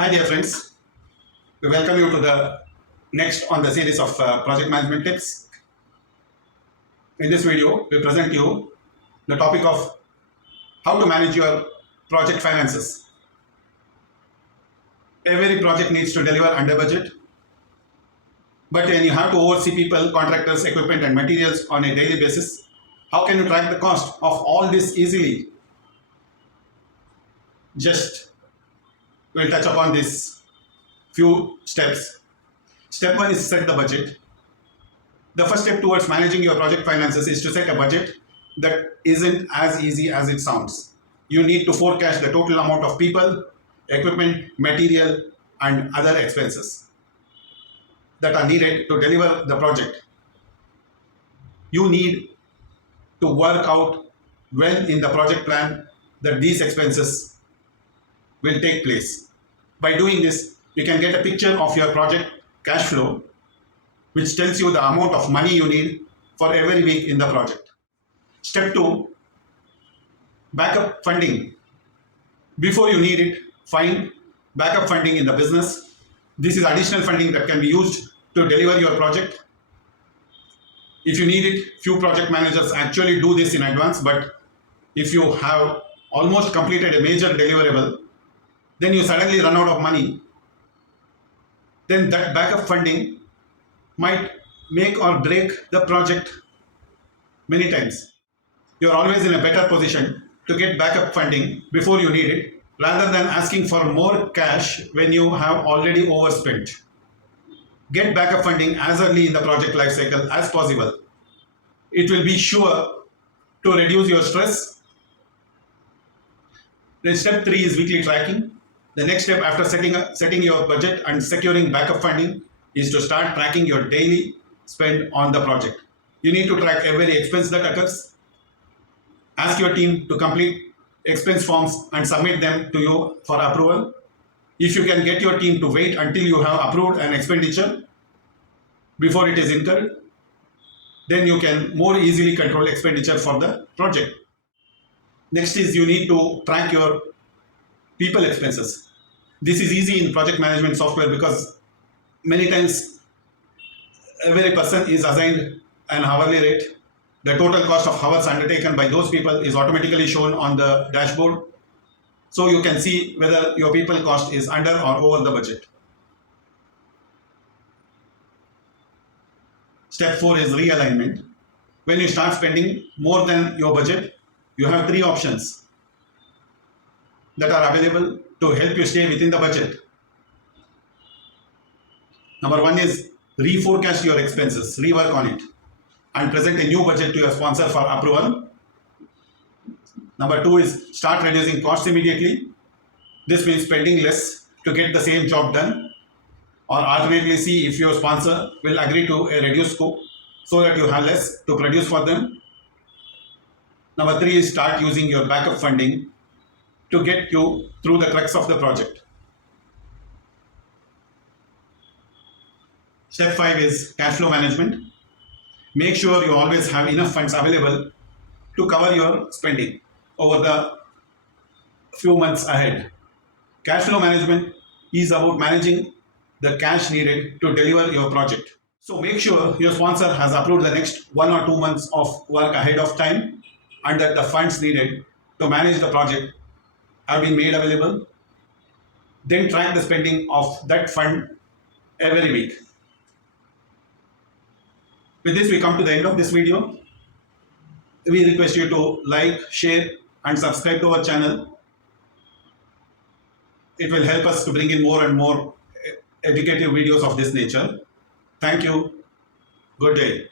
Hi dear friends, we welcome you to the next on the series of project management tips. In this video, we present you the topic of how to manage your project finances. Every project needs to deliver under budget, but when you have to oversee people, contractors, equipment and materials on a daily basis, how can you track the cost of all this easily? Just we'll touch upon these few steps. Step 1 is set the budget. The first step towards managing your project finances is to set a budget that isn't as easy as it sounds. You need to forecast the total amount of people, equipment, material, and other expenses that are needed to deliver the project. You need to work out well in the project plan that these expenses will take place. By doing this, you can get a picture of your project cash flow, which tells you the amount of money you need for every week in the project. Step 2, backup funding. Before you need it, find backup funding in the business. This is additional funding that can be used to deliver your project. If you need it, few project managers actually do this in advance, but if you have almost completed a major deliverable, then you suddenly run out of money, then that backup funding might make or break the project many times. You're always in a better position to get backup funding before you need it, rather than asking for more cash when you have already overspent. Get backup funding as early in the project life cycle as possible. It will be sure to reduce your stress. Then step 3 is weekly tracking. The next step after setting your budget and securing backup funding is to start tracking your daily spend on the project. You need to track every expense that occurs. Ask your team to complete expense forms and submit them to you for approval. If you can get your team to wait until you have approved an expenditure before it is incurred, then you can more easily control expenditure for the project. Next is you need to track your people expenses. This is easy in project management software because many times every person is assigned an hourly rate. The total cost of hours undertaken by those people is automatically shown on the dashboard. So you can see whether your people cost is under or over the budget. Step 4 is realignment. When you start spending more than your budget, you have 3 options that are available to help you stay within the budget. Number 1 is reforecast your expenses, rework on it, and present a new budget to your sponsor for approval. Number 2 is start reducing costs immediately. This means spending less to get the same job done, or alternately see if your sponsor will agree to a reduced scope so that you have less to produce for them. Number 3 is start using your backup funding to get you through the crux of the project. Step 5 is cash flow management. Make sure you always have enough funds available to cover your spending over the few months ahead. Cash flow management is about managing the cash needed to deliver your project. So make sure your sponsor has approved the next 1 or 2 months of work ahead of time, and that the funds needed to manage the project have been made available. Then track the spending of that fund every week. With this, we come to the end of this video. We request you to like, share, and subscribe to our channel. It will help us to bring in more and more educative videos of this nature. Thank you. Good day.